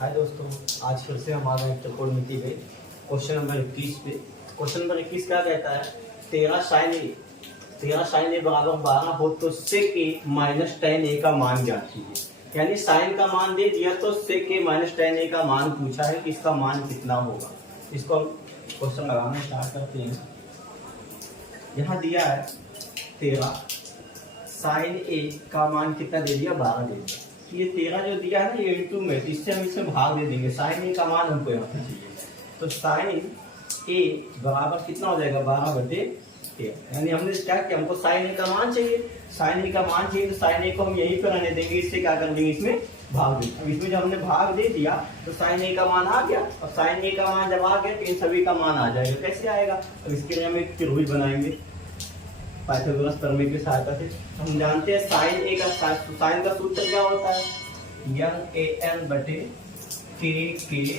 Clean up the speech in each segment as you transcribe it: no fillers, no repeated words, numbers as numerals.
हाय दोस्तों, आज फिर से हमारा एक त्रिकोणमिति पे क्वेश्चन नंबर 21 पे। क्वेश्चन नंबर 21 क्या कहता है? 13 sin a बराबर 12 हो तो sec a minus tan a का मान ज्ञात कीजिए। यानी साइन का मान दे दिया तो sec a minus tan a का मान पूछा है कि इसका मान कितना होगा। इसको क्वेश्चन लगाना स्टार्ट करते हैं। यहाँ दिया है 13 sin a का मान कितना दे दिया, 12 दे दिया। ये 13 जो दिया है ना, ये इंटू में, इससे हम इसमें भाग दे देंगे। साइन ए का मान हमको यहाँ पे चाहिए, तो साइन ए बराबर कितना हो जाएगा, 12/13। यानी हमने क्या किया, हमको साइन ए का मान चाहिए। साइन ए का मान चाहिए तो साइन ए को हम यहीं पर रहने देंगे, इससे क्या कर देंगे, इसमें भाग देंगे। अब इसमें जब हमने भाग दे दिया तो साइन ए का मान आ गया, और साइन ए का मान जब आ गया तो इन सभी का मान आ जाएगा। कैसे आएगा? अब इसके लिए हम एक त्रिभुज बनाएंगे पाइथागोरस प्रमेय की सहायता से। हम जानते हैं साइन ए का साइन का सूत्र क्या होता है, यंग ए एन बटे के ए।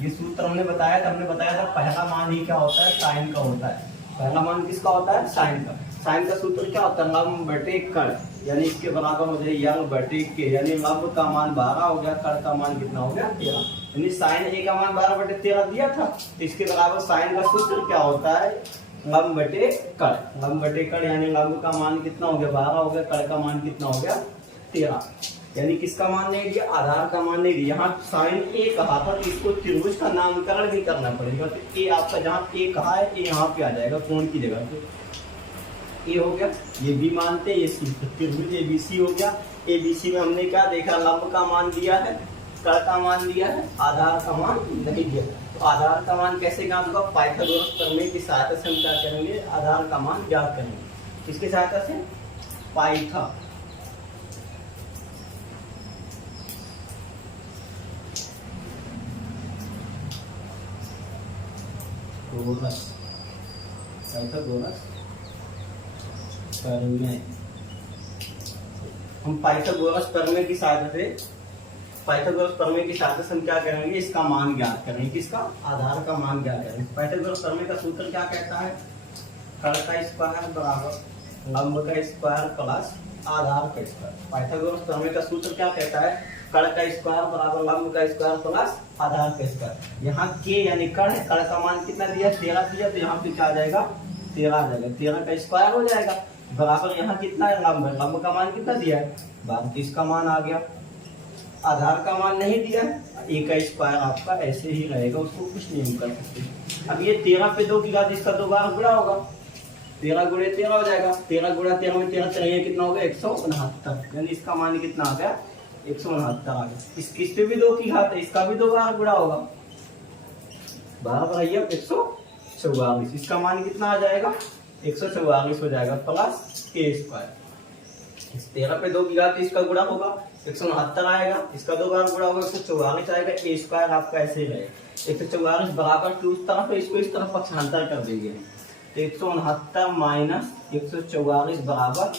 ये सूत्र हमने बताया था। हमने बताया था पहला मान ही क्या होता है, साइन का होता है। पहला मान किसका होता है, साइन का। साइन का सूत्र क्या होता है, लंब बटे कर्ण, यानी इसके बराबर हो जाए यंग बटे के। यानी लंब का मान 12 हो गया, कर्ण का मान कितना हो गया, 13। यानी साइन ए का मान 12/13 दिया था, तो इसके बराबर साइन का सूत्र क्या होता है, लंब बटे कर्ण। लंब बटे कर्ण यानी लंब का मान कितना हो गया, 12 हो गया, कर्ण का मान कितना हो गया, 13। यानी किसका मान नहीं दिया, आधार का मान नहीं दिया। यहाँ साइन ए कहा था तो इसको त्रिभुज का नामकरण भी करना पड़ेगा। तो ए आपका जहाँ ए कहा है, ए यहाँ पे आ जाएगा कोण की जगह पे। ए हो गया, ये बी मानते हैं, ये सी। त्रिभुज एबीसी हो गया। एबीसी में हमने क्या देखा, लंब का मान दिया है, कर्ण का मान दिया है, आधार का मान नहीं दिया। तो आधार का मान कैसे ज्ञात होगा, पाइथागोरस प्रमेय की सहायता से हम क्या करेंगे, आधार का मान ज्ञात करेंगे। किसकी सहायता से, पाइथागोरस प्रमेय। हम पाइथागोरस प्रमेय की सहायता से हम क्या करेंगे, इसका मान ज्ञात करेंगे। किसका, आधार का मान ज्ञात करेंगे। पाइथागोरस प्रमेय का सूत्र क्या कहता है, कर्ण का स्क्वायर बराबर लंब का स्क्वायर प्लस आधार का स्क्वायर। पाइथागोरस प्रमेय का सूत्र क्या कहता है, कर्ण का स्क्वायर बराबर लंब का स्क्वायर प्लस आधार का स्क्वायर। यहाँ के यानी कर्ण है, कर्ण का मान कितना दिया, 13 दिया, तो यहाँ पे क्या आ जाएगा, 13 आ जाएगा। 13 का स्क्वायर हो जाएगा बराबर यहाँ कितना है, लंब है, लंब का मान कितना दिया है, 12। इसका मान आ गया। आधार का मान नहीं दिया, ए का स्क्वायर आपका ऐसे ही रहेगा, उसको कुछ नहीं कर सकते। अब ये 13 पे 2 की घात, इसका 2 बार गुणा होगा, 13 गुणे 13 हो जाएगा। 13 गुणा 13 में 13 चाहिए कितना हो गया, 169। यानी इसका मान कितना आ गया, 169 आ गया। इस पे भी 2 की घात है, इसका भी 2 बार गुणा होगा, 12 भैया 144। इसका मान कितना आ जाएगा, 144 हो जाएगा प्लस ए स्क्वायर। 13 पे 2 की घात, इसका गुणा होगा 169 आएगा, इसका 2 बार गुणा होगा 144 आएगा। ए स्क्वायर आपका ऐसे ही रहेगा। 144 बराबर टू उस तरफ है, इसको इस तरफ पक्षांतर कर देंगे। तो 169 माइनस 144 बराबर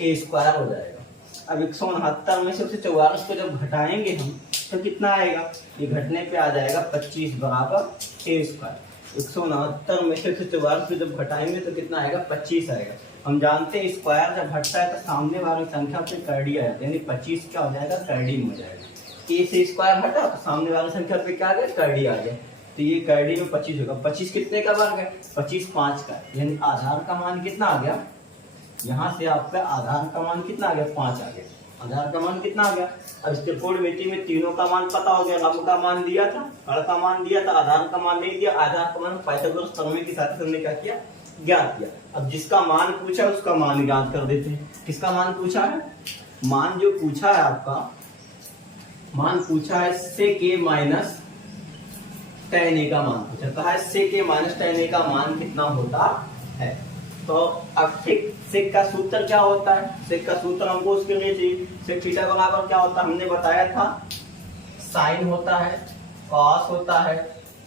ए स्क्वायर हो जाएगा। अब 169 में से 144 को जब घटाएंगे हम तो कितना आएगा, ये घटने पे आ जाएगा 25 बराबर ए स्क्वायर। 169 में से 144 को जब घटाएंगे तो कितना आएगा, 25 आएगा। हम जानते हैं स्क्वायर जब घटता है तो सामने वाली संख्या पे करड़ी आ जाती है, यानी 25 क्या हो जाएगा, करड़ी में हो जाएगा। ए से स्क्वायर घटा तो सामने वाली संख्या पे क्या आ गया, करड़ी आ गया, तो ये करड़ी में 25 होगा। 25 कितने का वर्ग है, 25 5 का, यानी आधार का मान कितना आ गया, यहाँ से आपका आधार का मान कितना आ गया, 5 आ गया। आधार का मान कितना आ गया। अब इस त्रिकोणमिति में तीनों का मान पता हो गया, लंब का मान दिया था, कर्ण का मान दिया था, आधार का मान नहीं दिया। आधार का मान पाइथागोरस प्रमेय की सहायता से हमने क्या किया, ज्ञात किया। अब जिसका मान पूछा उसका मान ज्ञात कर देते हैं। किसका मान पूछा है, मान जो पूछा है आपका, मान पूछा है sec a minus tan a का मान पूछा। कहा है sec a minus tan a का मान कितना होता है। तो अब sec का सूत्र क्या होता है, sec का सूत्र हमको उसके लिए चाहिए। sec थीटा बराबर क्या होता है, हमने बताया था साइन होता है, कॉस होता है,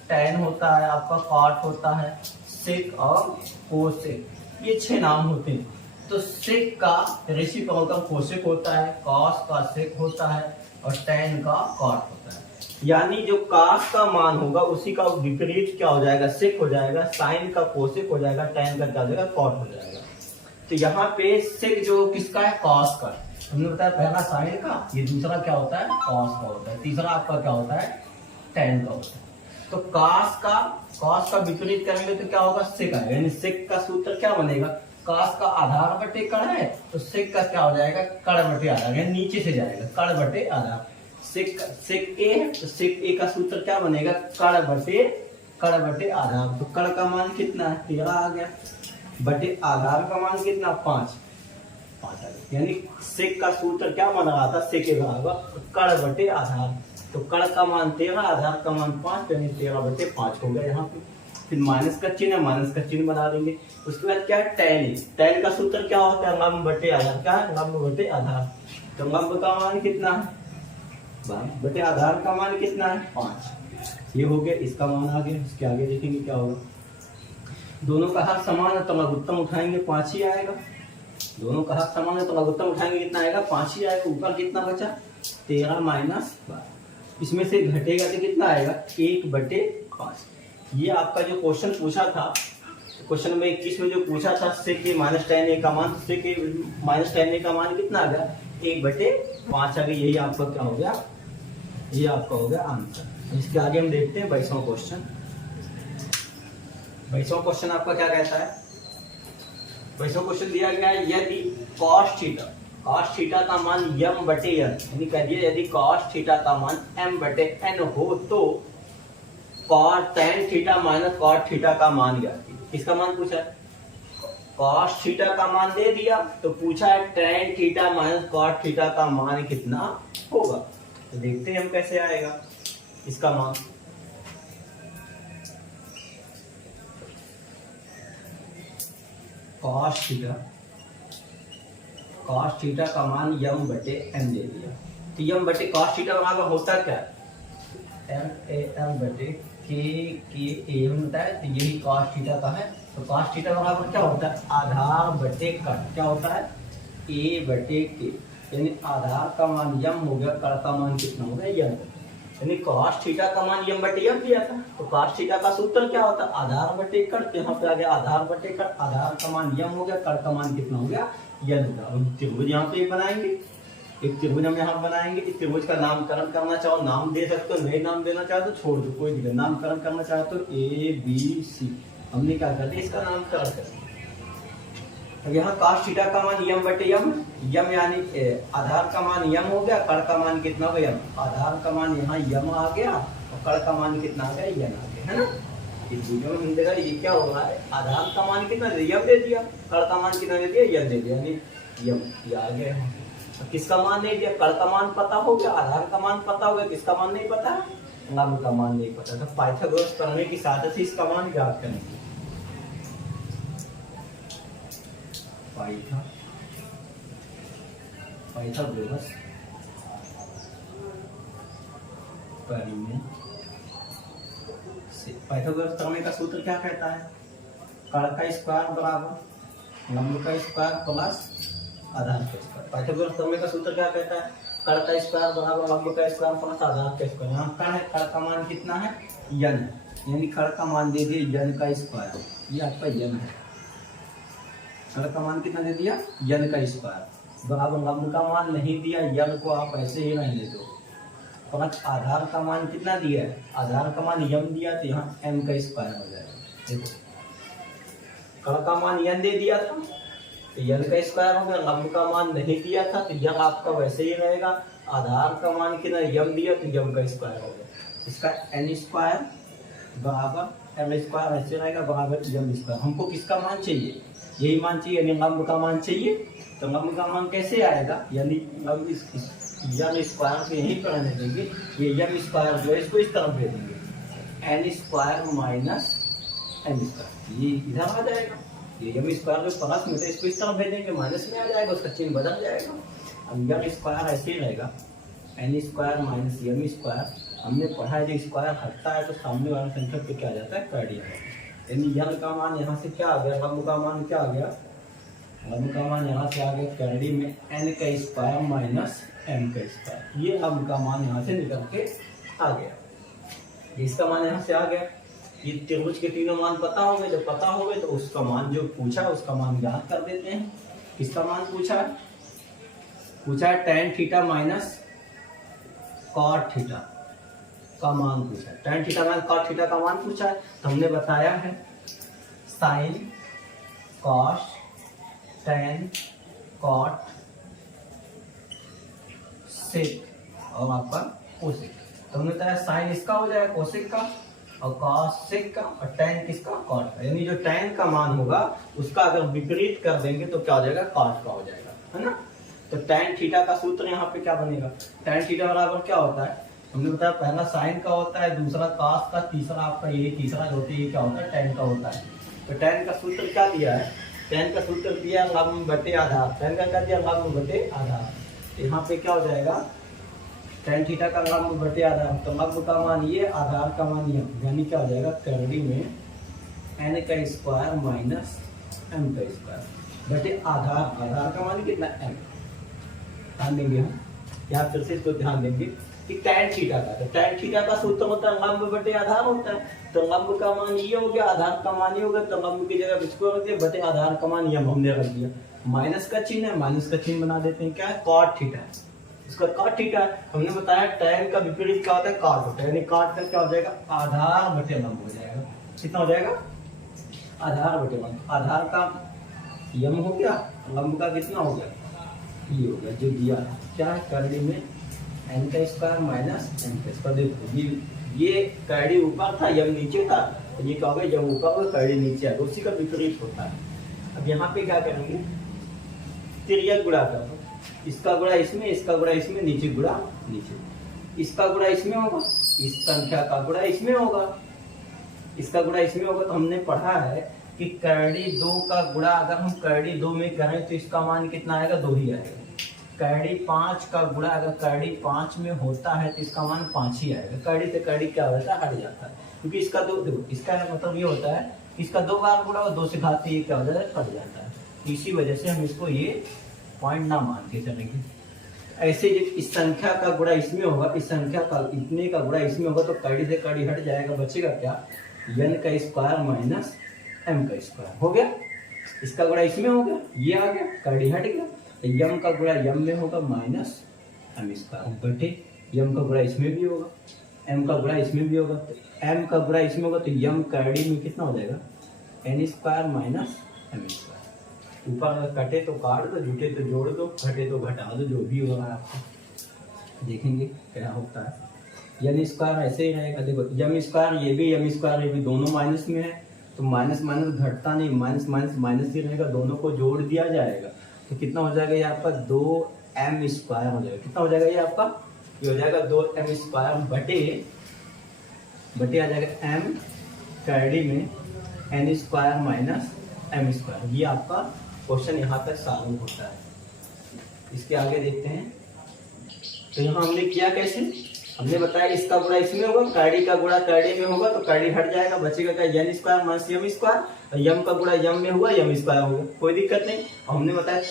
tan होता है, आपका कॉट होता है, सेक और कोसेक, ये 6 नाम होते हैं। तो सेक का रेसिप्रोकल कोसेक होता है, कॉस का सेक होता है और tan का कॉट होता है। यानी जो कॉस का मान होगा उसी का विपरीत क्या हो जाएगा, सेक हो जाएगा, साइन का कोसेक हो जाएगा, tan का क्या हो जाएगा, कॉट हो जाएगा। तो यहाँ पे सेक जो किसका है, कॉस का। हमने बताया पहला साइन का, ये दूसरा क्या होता है कॉस का होता है, तीसरा आपका क्या होता है टेन का होता है। तो कॉस का विपरीत करेंगे तो क्या होगा सेक आएगा, यानी सेक का सूत्र क्या बनेगा, कॉस का आधार बटे कण है तो सेक का क्या हो जाएगा कण बटे आधार, यानी नीचे से जाएगा कण बटे आधार। सेक ए है तो सेक ए का सूत्र क्या बनेगा कण बटे आधार। तो कण का मान कितना है 13 आ गया, बटे आधार का मान कितना 5 आ गया, यानी सेक का सूत्र क्या बन रहा था सेक ए बराबर कण बटे आधार। तो कण का मान 13, आधार का मान 5, यानी 13 बटे 5 हो गया यहाँ पे। फिर माइनस का चिन्ह बना देंगे। उसके बाद क्या है टेन का सूत्र क्या होता है लंब बटे आधार, क्या है लंब बटे आधार। तो लंब का मान कितना है बटे आधार का मान कितना है 5। ये हो गया, इसका मान आ गया। इसके आगे देखेंगे क्या होगा, दोनों का हाथ समान है तो लघुत्तम उठाएंगे 5 ही आएगा। दोनों का हाथ समान है तो लघुत्तम उठाएंगे कितना आएगा 5 ही आएगा। ऊपर कितना बचा 13 माइनस 12, इसमें से घटेगा तो कितना आएगा 1 बटे 5। ये आपका जो क्वेश्चन पूछा था, क्वेश्चन नंबर 21 में जो पूछा था सेक ए माइनस टेन ए का मान, सेक ए माइनस टेन ए का मान कितना आ गया 1 बटे 5 आ गया। यही आपका क्या हो गया, ये आपका हो गया आंसर। इसके आगे हम देखते हैं 22वां क्वेश्चन। 22वां क्वेश्चन आपका क्या कहता है, 22वां क्वेश्चन दिया गया है यदि cos थीटा का मान m बटे n, यानी कह दिया यदि cos थीटा का मान m बटे n हो तो tan theta minus cos theta का मान ज्ञात कीजिए। किसका मान पूछा है, cos थीटा का मान दे दिया तो पूछा है tan theta minus cos theta का मान कितना होगा। तो देखते हैं हम कैसे आएगा इसका मान। cos थीटा का मान m बटे n दे दिया, तो m बटे cos थीटा बराबर होता क्या m बटे k m होता है। तो यही cos थीटा का है। तो cos थीटा बराबर क्या होता है आधार बटे कण, क्या होता है a बटे k, यानी आधार का मान m हो गया, कण का मान कितना हो गया m। यानी cos थीटा का मान m बटे m दिया था, तो cos थीटा का सूत्र क्या होता है आधार बटे कण। तो यहाँ पे आ गया आधार बटे कण, आधार का मान m हो गया, कण का मान कितना हो गया n हो गया। अब त्रिभुज यहाँ पे बनाएंगे, एक त्रिभुज हम यहाँ बनाएंगे। इस त्रिभुज का नामकरण करना चाहो नाम दे सकते हो, नहीं नाम देना चाहो तो छोड़ दो, कोई दिक्कत। नामकरण करना चाहो तो ABC, हमने क्या कर दिया इसका नामकरण कर दिया। अब यहाँ cos थीटा का मान m बटे m यानी आधार का मान m हो गया, कण का मान कितना हो गया m। आधार का मान यहाँ m आ गया और कण का मान कितना आ गया n आ गया, है ना। इस वीडियो में हम देखा ये क्या हो रहा है, आधार का मान कितना दे दिया m दे दिया, कण का मान कितना दे दिया n दे दिया, यानी m ये आ गया। किसका मान नहीं दिया, कण का मान पता हो गया, आधार का मान पता हो गया, किसका मान नहीं पता है लंब का मान नहीं पता। तो पाइथागोरस प्रमेय की सहायता से इसका मान ज्ञात करेंगे। पाइथागोरस प्रमेय से, पाइथागोरस प्रमेय का सूत्र क्या कहता है, कण का स्क्वायर बराबर लंब का स्क्वायर प्लस आधार का स्क्वायर। पाइथागोरस प्रमेय का सूत्र क्या कहता है कण का स्क्वायर बराबर लंब का स्क्वायर प्लस आधार का स्क्वायर। यहाँ कण है, कण का मान कितना है n, यानी कण का मान दे दिया n का स्क्वायर, ये आपका n है। कण का मान कितना दे दिया n का स्क्वायर बराबर लंब का मान नहीं दिया, n को आप ऐसे ही रहने दो। प्लस आधार का मान कितना दिया है, आधार का मान m दिया, तो यहाँ m का स्क्वायर हो जाएगा। देखो कण का मान n दे दिया था तो n का स्क्वायर हो गया, लंब का मान नहीं दिया था तो यह आपका वैसे ही रहेगा। आधार का मान कितना m दिया तो m का स्क्वायर हो गया, इसका n स्क्वायर बराबर m स्क्वायर ऐसे रहेगा बराबर m स्क्वायर। हमको किसका मान चाहिए, यही मान चाहिए, यानी लंब का मान चाहिए। तो लंब का मान कैसे आएगा, यानी लंब m स्क्वायर को यहीं पर रहने देंगे, ये m स्क्वायर जो है इसको इस तरफ दे देंगे, n square minus n square, ये इधर आ जाएगा। ये m स्क्वायर जो प्लस में था इसको इस तरफ भेजेंगे, माइनस में आ जाएगा, उसका चिन्ह बदल जाएगा। अब m स्क्वायर ऐसे ही रहेगा, n square minus m square. हमने पढ़ा है जो स्क्वायर हटता है तो सामने वाला संख्या पे क्या आ जाता है कैड जाता है। यानी n का मान यहाँ से क्या आ गया, लंब का मान क्या आ गया, लंब का मान यहाँ से आ गया कैडी में n का स्क्वायर माइनस m का स्क्वायर। ये लंब का मान यहाँ से निकल के आ गया, इसका मान यहाँ से आ गया। ये त्रिभुज के तीनों मान पता हो गए, जब पता हो गए तो उसका मान जो पूछा उसका मान ज्ञात कर देते हैं। किसका मान पूछा है पूछा है tan theta minus cot theta का मान पूछा है। tan theta minus cot theta का मान पूछा है तो हमने बताया है sin cos tan cot sec और आपका कोसेक। तो हमने बताया साइन इसका हो जाएगा कोसेक का और कॉसेक का और tan किसका कॉट का। यानी जो tan का मान होगा उसका अगर विपरीत कर देंगे तो क्या हो जाएगा कॉट का हो जाएगा, है ना। तो tan थीटा का सूत्र यहाँ पे क्या बनेगा, tan थीटा बराबर क्या होता है हमने बताया पहला साइन का होता है, दूसरा कॉस का, तीसरा आपका ये तीसरा जो होता है ये क्या होता है tan का होता है। तो tan का सूत्र क्या दिया है, tan का सूत्र दिया लंब बटे आधार। tan का क्या दिया लंब बटे आधार। यहाँ पे क्या हो जाएगा tan थीटा का लंब बटे आधार। तो लंब का मान ये आधार का मान ये, यानी क्या हो जाएगा करड़ी में n का स्क्वायर माइनस m का स्क्वायर बटे आधार। आधार का मान कितना m। ध्यान देंगे हम यहाँ फिर से इसको ध्यान देंगे कि tan थीटा का, तो tan थीटा का सूत्र होता है लंब बटे आधार होता है। तो लंब का मान ये हो गया, आधार का मान ये हो गया। तो लंब की जगह इसको रख दिया बटे आधार का मान ये हमने रख दिया। माइनस का चिन्ह है, माइनस का चिन्ह बना देते हैं, क्या है cot थीटा। इसका cot थीटा हमने बताया tan का विपरीत क्या होता है cot होता है, यानी cot का क्या हो जाएगा आधार बटे लंब हो जाएगा। कितना हो जाएगा आधार बटे लंब। आधार का यम हो गया, लंब का कितना हो गया ये हो गया जो दिया क्या है करड़ी में n का स्क्वायर माइनस m का स्क्वायर। देखो ये करड़ी ऊपर था यम नीचे था, तो ये क्या हो गया जब ऊपर हो करड़ी नीचे है, उसी का विपरीत होता है। अब यहाँ पे क्या करेंगे तिर्यक गुणा करो, इसका गुणा इसमें, इसका गुणा इसमें, नीचे गुणा नीचे। इसका गुणा इसमें होगा, इस संख्या का गुणा इसमें होगा, इसका गुणा इसमें होगा। तो हमने पढ़ा है कि करड़ी 2 का गुणा अगर हम करड़ी 2 में करें तो इसका मान कितना आएगा 2 ही आएगा। करड़ी 5 का गुणा अगर करड़ी 5 में होता है तो इसका मान 5 ही आएगा। करड़ी से करड़ी क्या होता है हट जाता है, क्योंकि इसका 2 देखो इसका मतलब ये होता है इसका 2 बार गुणा और 2 से घात से ये क्या हो जाता है कट जाता है। इसी वजह से हम इसको ये पॉइंट ना मान के चलेंगे। ऐसे जब इस संख्या का गुणा इसमें होगा, इस संख्या का इतने का गुणा इसमें होगा तो कड़ी से कड़ी हट जाएगा, बचेगा क्या n का स्क्वायर माइनस m का स्क्वायर हो गया। इसका गुणा इसमें हो गया, ये आ गया कड़ी हट गया। m का गुणा m में होगा माइनस m स्क्वायर बटे m का गुणा इसमें भी होगा, m का गुणा इसमें भी होगा। तो m का गुणा इसमें होगा तो m कड़ी में कितना हो जाएगा n square minus m square. ऊपर अगर कटे तो काट दो, जुटे तो जोड़ दो, घटे तो घटा दो, जो भी होगा आपको देखेंगे क्या होता है। यम स्क्वायर ऐसे ही रहेगा। देखो यम स्क्वायर ये भी यम स्क्वायर ये भी दोनों माइनस में है, तो माइनस माइनस घटता नहीं, माइनस माइनस माइनस ही रहेगा, दोनों को जोड़ दिया जाएगा तो कितना हो जाएगा ये आपका 2m स्क्वायर हो जाएगा। कितना हो जाएगा ये आपका ये हो जाएगा 2m स्क्वायर बटे आ जाएगा m करड़ी में n square minus m square. ये आपका क्वेश्चन यहाँ तक सॉल्व होता है। इसके आगे देखते हैं। तो यहाँ हमने किया कैसे, हमने बताया इसका गुणा इसमें होगा, करड़ी का गुणा करड़ी में होगा तो करड़ी हट जाएगा, बचेगा क्या n square minus m square. यम का गुणा यम में हुआ यम स्क्वायर होगा, कोई दिक्कत नहीं। हमने बताया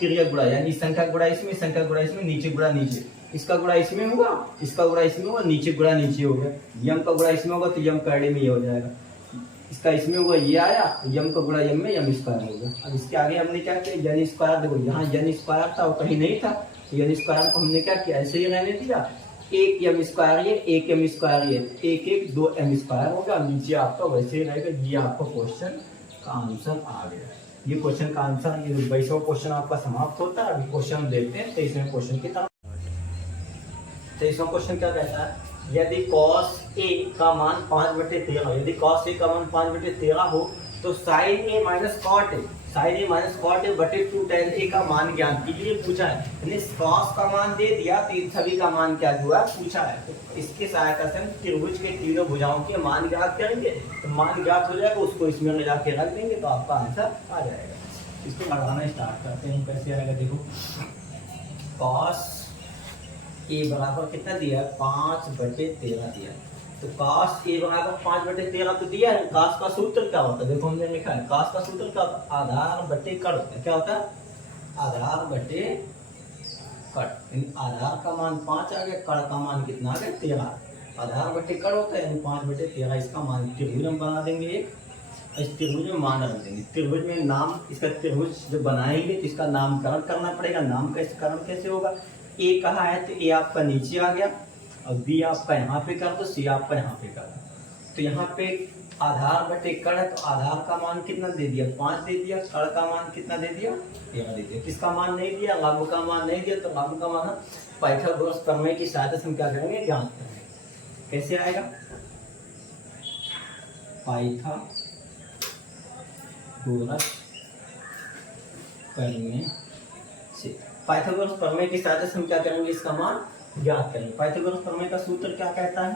तिर्यक गुणा यानी इस संख्या गुणा इसमें, संख्या गुणा इसमें, नीचे गुणा नीचे। इसका गुणा इसमें होगा, इसका गुणा इसमें होगा, नीचे गुणा नीचे हो गया। यम का गुणा इसमें होगा तो यम करड़ी में ये हो जाएगा, इसका इसमें होगा ये आया, यम का गुणा यम में यम स्क्वायर हो गया। अब इसके आगे हमने क्या किया n स्क्वायर, देखो यहाँ n स्क्वायर था और कहीं नहीं था, n स्क्वायर को हमने क्या किया ऐसे ही रहने दिया। एक m स्क्वायर ये, एक m स्क्वायर ये, एक एक 2m स्क्वायर होगा, नीचे आपका वैसे ही रहेगा। ये आपका क्वेश्चन का आंसर आ गया। ये क्वेश्चन का आंसर, ये 22वां क्वेश्चन आपका समाप्त होता है। अभी क्वेश्चन देखते हैं 23वें क्वेश्चन की तरफ। 23वां क्वेश्चन क्या कहता है, यदि cos a का मान 5/13, यदि cos a का मान 5/13 हो तो sin a minus cot a, sin a minus cot a बटे 2 tan a का मान ज्ञात कीजिए पूछा है। यानी cos का मान दे दिया तो इन सभी का मान क्या हुआ पूछा है। तो इसकी सहायता से हम त्रिभुज के तीनों भुजाओं के मान ज्ञात करेंगे। तो मान ज्ञात हो जाएगा, उसको इसमें ले जाके रख देंगे तो आपका आंसर आ जाएगा। इसको लगाना स्टार्ट करते हैं। कैसे आएगा देखो, cos a बराबर कितना दिया है 5/13 दिया है। तो cos a बराबर 5/13 तो दिया है। cos का सूत्र क्या होता है देखो हमने लिखा है, cos का सूत्र क्या होता है आधार बटे कट होता है। क्या होता है आधार बटे कट, यानी आधार का मान 5 आ गया, कट का मान कितना आ गया 13। आधार बटे कट होता है यानी 5/13 इसका मान त्रिभुज हम बना देंगे एक। इस त्रिभुज में मान रख देंगे। त्रिभुज में नाम, इसका त्रिभुज जब बनाएंगे तो इसका नामकरण करना पड़ेगा। नामकरण कैसे होगा? ए कहाँ है तो ए आपका नीचे आ गया, और बी आपका यहाँ पे कर दो, सी आपका यहाँ पे कर दो। तो यहाँ पे आधार बटे कण है, तो आधार का मान कितना दे दिया? 5 दे दिया। कण का मान कितना दे दिया? 13 दे दिया। किसका मान नहीं दिया? लंब का मान नहीं दिया। तो लंब का मान पाइथागोरस प्रमेय की सहायता से हम क्या करेंगे? ज्ञात करेंगे। कैसे आएगा? पाइथागोरस प्रमेय से, पाइथागोरस प्रमेय की सहायता से हम क्या करेंगे? इसका मान ज्ञात करेंगे। पाइथागोरस प्रमेय का सूत्र क्या कहता है?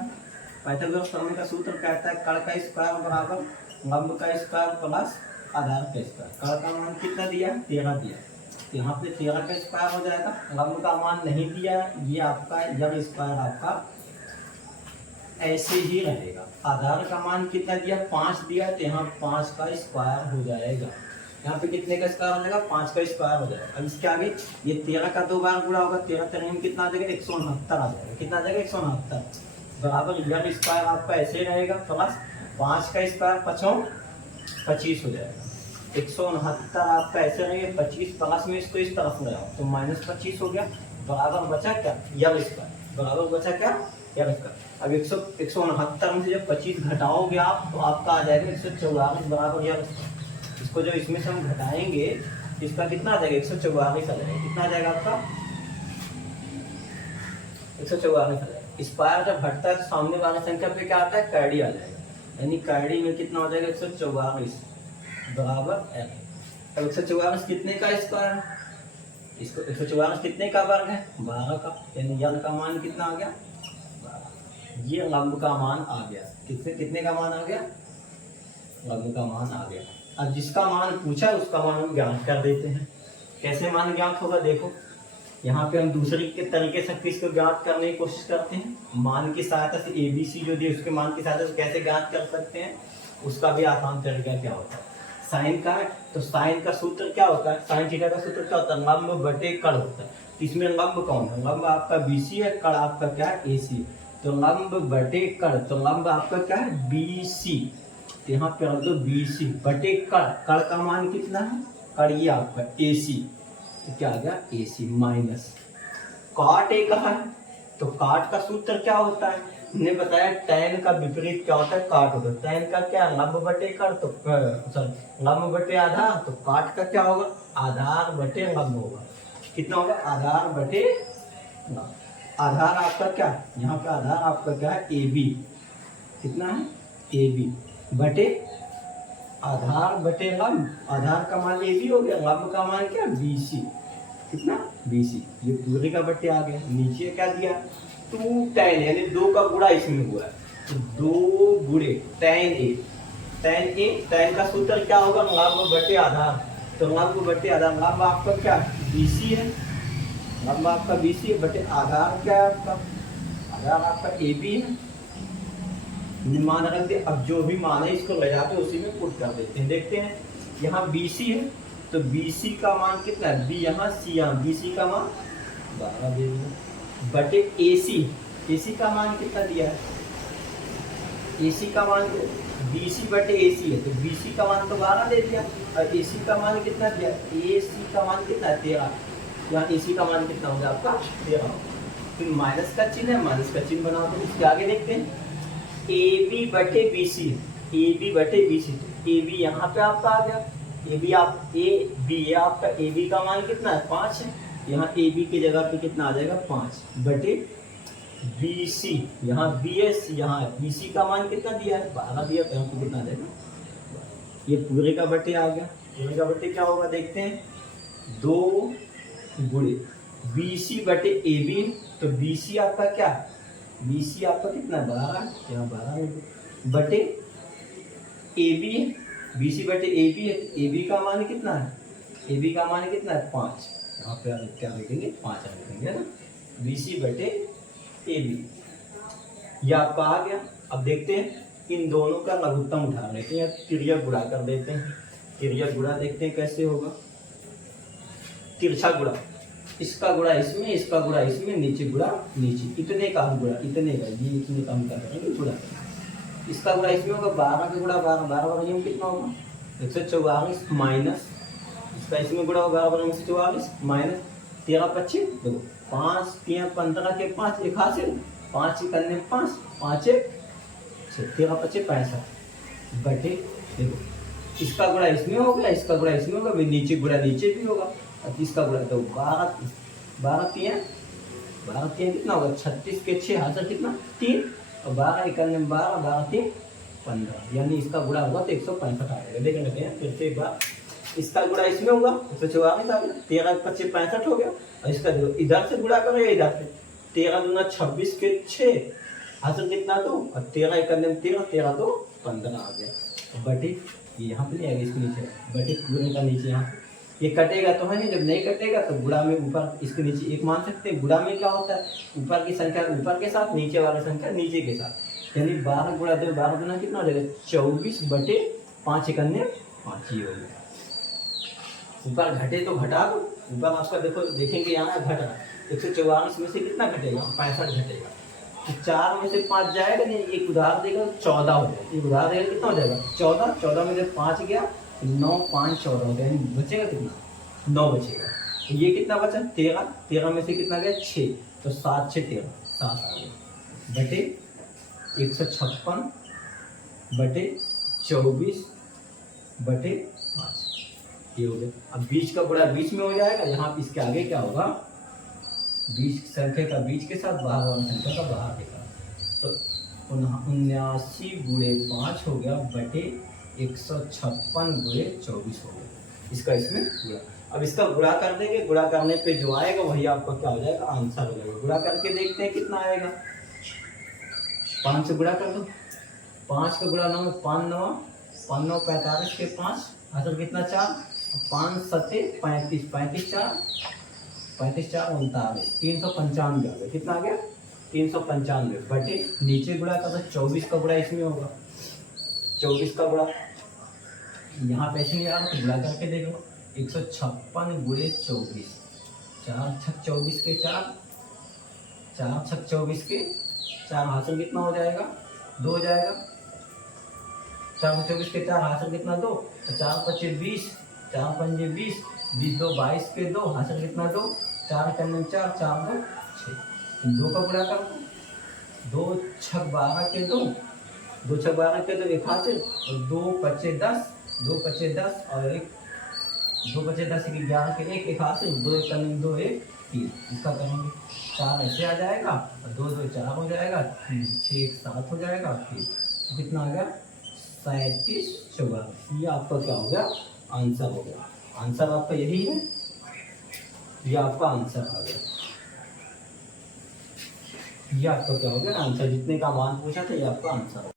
पाइथागोरस प्रमेय का सूत्र कहता है कण का स्क्वायर बराबर लंब का स्क्वायर प्लस आधार का स्क्वायर। कण का मान कितना दिया? 13 दिया। तो यहाँ पे 13 का स्क्वायर हो जाएगा। लंब का मान नहीं दिया, ये आपका यह स्क्वायर आपका ऐसे ही रहेगा। आधार का मान कितना दिया? 5 दिया। तो यहाँ 5 का स्क्वायर हो जाएगा। यहाँ पे कितने का स्क्वायर हो जाएगा? 5 का स्क्वायर हो जाएगा। अब इसके आगे ये 13 का 2 बार गुणा होगा, 13 13 में कितना आ जाएगा? 169 आ जाएगा। कितना आ जाएगा? 169 बराबर यह स्क्वायर आपका ऐसे रहेगा प्लस 5 का स्क्वायर 25 हो जाएगा। 169 आपका ऐसे रहेगा, 25 प्लस में इसको इस तरफ ले आओ तो -25 हो गया। बराबर बचा क्या? यह स्क्वायर। बराबर बचा क्या? यह स्क्वायर। अब 169 में से जब 25 घटाओगे आप तो आपका आ जाएगा 144 बराबर यह। इसको जो इसमें से हम घटाएंगे इसका कितना आ जाएगा? 144 आ जाएगा। कितना आ जाएगा आपका? 144 आ जाएगा। स्क्वायर जब घटता है तो सामने वाली संख्या पे क्या आता है? कैडी आ जाएगा। यानी कैडी में कितना हो जाएगा? 144 बराबर एल। अब 144 कितने का स्क्वायर? इसको 144 कितने का वर्ग है? 12 का। यानी यल का मान कितना आ गया? 12। ये लंब का मान आ गया। कितने का मान आ गया? लंब का मान आ गया। अब जिसका मान पूछा है उसका मान हम ज्ञात कर देते हैं। कैसे मान ज्ञात होगा? देखो यहाँ पे हम दूसरे के तरीके से इसको ज्ञात करने की कोशिश करते हैं। मान की सहायता से ABC जो दिए उसके मान की सहायता से कैसे ज्ञात कर सकते हैं, उसका भी आसान तरीका क्या होता है। साइन का है तो साइन का सूत्र क्या होता है? साइन थीटा का सूत्र क्या होता है? लंब बटे कण होता है। तो इसमें लंब कौन है? लंब आपका BC है, कण आपका क्या है? AC। तो लंब बटे कण, तो लंब आपका क्या है? BC। तो यहाँ पे हम तो BC बटे कण, कण का मान कितना है? कण ये आपका AC। तो क्या आ गया? AC माइनस कॉट ए कहा है तो काट का सूत्र क्या होता है? हमने बताया tan का विपरीत क्या होता है? काट होता है। tan का क्या? लंब बटे कण, तो लंब बटे आधार, तो काट का क्या होगा? आधार बटे लंब होगा। कितना होगा? आधार बटे लंब। आधार आपका क्या? यहाँ पे आधार आपका क्या है? AB। कितना है? AB बटे आधार बटे लंब। आधार का मान AB हो गया, लंब का मान क्या? BC। कितना? BC। ये पूरे का बटे आ गया। नीचे क्या दिया? 2 tan, यानी 2 का गुणा इसमें हुआ है तो 2 गुणे tan A। tan A, tan का सूत्र क्या होगा? लंब बटे आधार। तो लंब बटे आधार, लंब आपका क्या? BC है। लंब आपका BC है बटे आधार क्या है आपका? आधार आपका AB है। मान रख दे। अब जो भी मान है इसको ले जाते उसी में पुट कर देते हैं। देखते हैं यहाँ BC है तो BC का मान कितना है? B यहाँ, C यहाँ। BC का मान 12 दे दिया बटे AC। AC का मान कितना दिया है? AC का मान BC बटे AC है तो BC का मान तो 12 दे दिया और AC का मान कितना दिया? AC का मान कितना है? 13। यहाँ AC का मान कितना होगा आपका? 13। फिर माइनस का चिन्ह है, माइनस का चिन्ह बना दो। इसके आगे देखते हैं AB बटे BC। AB बटे BC, AB यहाँ पे आपका आ गया। AB आप AB आपका AB का मान कितना है? 5 है। यहाँ AB की जगह पे कितना आ जाएगा? 5 बटे BC। यहाँ BS, यहाँ BC का मान कितना दिया है? 12 दिया। तो हमको कितना आ जाएगा? ये पूरे का बटे आ गया। पूरे का बटे क्या होगा? देखते हैं 2 गुणे BC बटे AB। तो BC आपका क्या? BC आपका कितना? 12। यहाँ 12 बटे AB है। BC बटे AB है। AB का मान कितना है? AB का मान कितना है? 5। यहाँ पे क्या लिखेंगे? 5 लिखेंगे ना। BC बटे AB ये आपका आ गया। अब देखते हैं इन दोनों का लघुत्तम उठा लेते हैं, तिर्यक गुणा कर देते हैं। तिर्यक गुणा देखते हैं कैसे होगा। तिरछा गुणा, इसका गुणा इसमें, इसका गुणा इसमें, नीचे गुणा नीचे, इतने का हम गुणा, इतने का ये इतने का हम क्या करेंगे? गुणा। इसका गुणा इसमें होगा 12 का गुणा 12, 12 बार में कितना होगा 144 माइनस इसका इसमें गुणा होगा 12 बार 144 माइनस 13 25 देखो 5 3 15 के 5 एक हासिल 5 इकन्ने 5 5 1 13 25 65 बटे देखो इसका गुणा इसमें हो गया इसका गुणा इसमें होगा नीचे गुणा नीचे भी होगा अब इसका गुणा तो 12 3 कितना होगा 36 के 6 हासिल कितना 3 और 12 इकन्ने 12 12 3 15 यानी इसका गुणा होगा तो 165 आएगा। देख लेते हैं फिर से एक बार इसका गुणा इसमें होगा 144 आ गया 13 25 65 हो गया और इसका जो इधर से गुणा करेंगे इधर से 13 दूना 26 के 6 हासिल कितना 2 और 13 इकन्ने 13 13 2 15 आ गया बटे ये यहाँ पे नहीं आएगा इसके नीचे बटे गुणे का नीचे यहाँ ये कटेगा तो है नहीं जब नहीं कटेगा तो गुणा में ऊपर इसके नीचे एक मान सकते हैं। गुणा में क्या होता है ऊपर की संख्या ऊपर के साथ नीचे वाली संख्या नीचे के साथ यानी 12 गुणा 2 12 गुना कितना हो जाएगा 24 बटे 5 इकन्ने 5 ही हो गया। ऊपर घटे तो घटा दो ऊपर आपका देखो देखेंगे यहाँ घट रहा 144 में से कितना घटेगा 65 घटेगा तो 4 में से 5 जाएगा नहीं एक उधार देगा 14 हो जाएगा एक उधार देगा कितना हो जाएगा 14 14 में से 5 गया 9 5 14 हो गया यानी बचेगा कितना 9 बचेगा तो ये कितना बचा 13 13 में से कितना गया 6 तो 7 6 13 7 आ गया बटे 156 बटे 24 बटे 5 ये हो गया। अब बीच का गुणा बीच में हो जाएगा यहाँ पे इसके आगे क्या होगा बीच संख्या का बीच के साथ बाहर वाली संख्या का बाहर के साथ तो 79 गुणे 5 हो गया बटे 156 गुणे 24 हो गया इसका इसमें गुणा। अब इसका गुणा कर देंगे गुणा करने पे जो आएगा वही आपका क्या हो जाएगा आंसर हो जाएगा। गुणा करके देखते हैं कितना आएगा 5 से गुणा कर दो 5 का गुणा 9 5 9 5 9 45 के 5 आंसर कितना 4 5 7 35 35 4 35 4 39 395 आ गया कितना आ गया 395 बटे नीचे गुणा का तो 24 का गुणा इसमें होगा 24 का गुणा यहाँ पैसे नहीं आ रहा तो गुणा करके देख लो 156 गुणे 24 4 छक 24 के 4 4 छक 24 के 4 हासिल कितना हो जाएगा 2 हो जाएगा 4 24 के 4 हासिल कितना 2 4 25 20 4 पंजे 20 20 2 22 के 2 हासिल कितना 2 4 कन्ने 4 4 2 6 2 का गुणा कर दो 2 छक 12 के 2 2 छक 12 के 2 एक हासिल और 2 25 10 2 25 10 और एक 2 25 10 के 11 के एक हासिल 2 एक कन्ने 2 1 3 इसका करेंगे 4 ऐसे आ जाएगा और 2 2 4 हो जाएगा 6 1 7 हो जाएगा फिर कितना आ गया 37 44 ये आपका क्या हो गया आंसर हो गया। आंसर आपका यही है ये आपका आंसर आ गया ये आपका क्या हो गया आंसर जितने का मान पूछा था ये आपका आंसर हो गया।